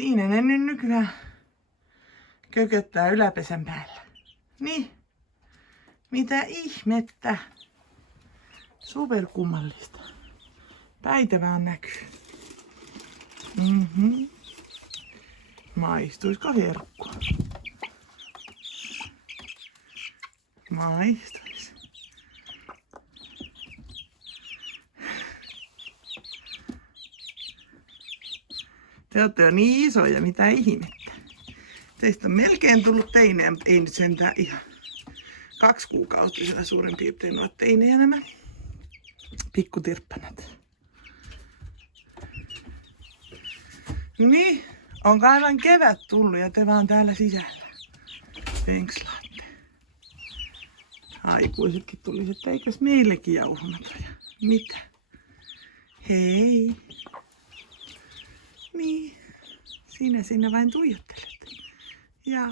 Siinä ne nyt nykyään kököttää yläpesän päällä. Niin. Mitä ihmettä? Superkummallista. Päitä vaan näkyy. Maistuisiko herkkua? Maistuis. Te olette jo niin isoja, mitä ihmettä. Teistä on melkein tullut teinejä, mutta ei nyt sentään ihan 2 kuukautisena suurin piirtein ovat teinejä nämä pikkutirppanat. Niin, onko aivan kevät tullut ja te vaan täällä sisällä penkslaatte. Aikuisetkin tulisi, että eikös meillekin jauhonatoja. Mitä? Hei. Niin, sinä vain tuijottelet. Ja.